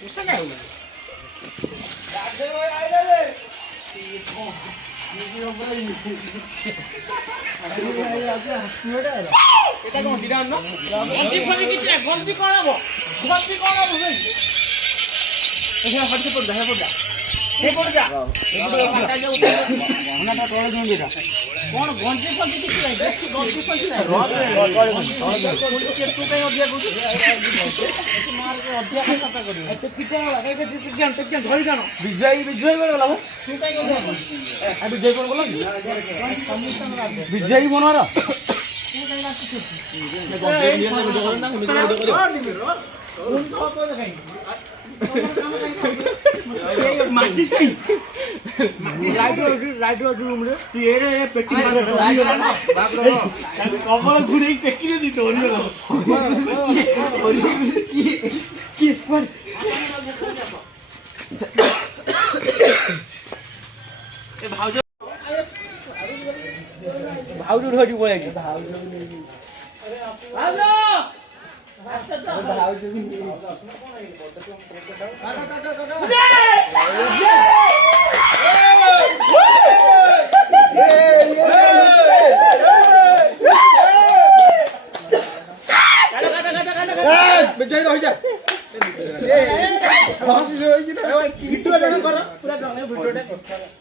उसे काय होईल এটা কোন দিরা না গঞ্জি ফলি কিছু না গঞ্জি কোন হবো ভাই এসে হাঁটতে পড় দেখা পড় যা হে পড় যা হাঁটা যা ওনাটা তলে জমি দিরা কোন গঞ্জি ফলি কিছু নাই দেখছি গঞ্জি ফলি নাই তু কাই অধিয়া কইছিস মার কে অধিয়া কথা করি তো পিটা লাগাই কে টিকেন ধরি জানো বিজয় বলে গেল তু কাই অধিয়া কইছিস আ বিজয় কোন বল বিজয় বনরা তু কাই লাগছিস मारतीस काही राइट रूम रे तू ये रे पेटी मार बाप रे कमल घुरे पेटी रे दितो ओली की पर ए भाउजो भाउजो धरी पळे भाउजो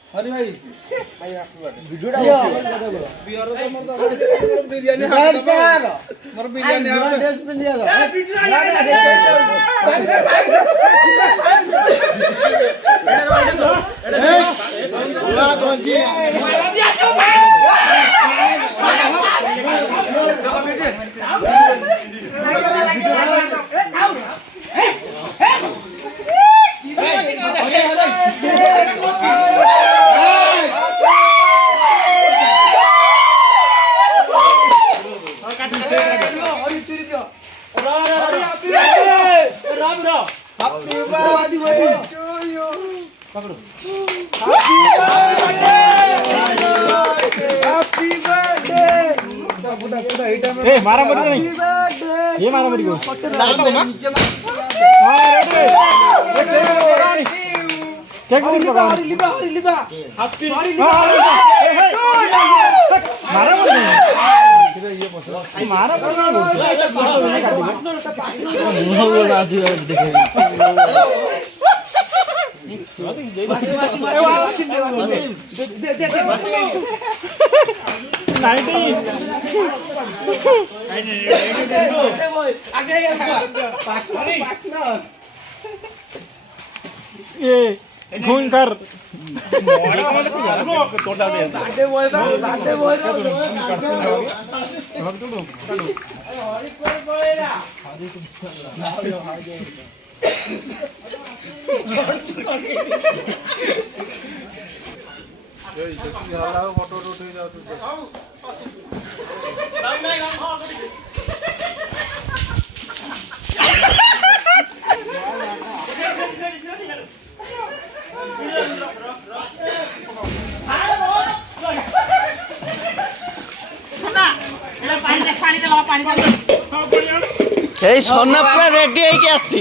हरि भाई वीडियोटा बिरयानी मोर बिरयानी ड्रेस पे लिया पूरा गंजी मारा मरी नहीं ये मारा मरी को क्या कर लिबा हैप्पी मारा मरी ये पसला मारा राजू देखे घूम कर फोटो उठे जाओ এই সোনা পুরা রেডি হয়ে কি আসছি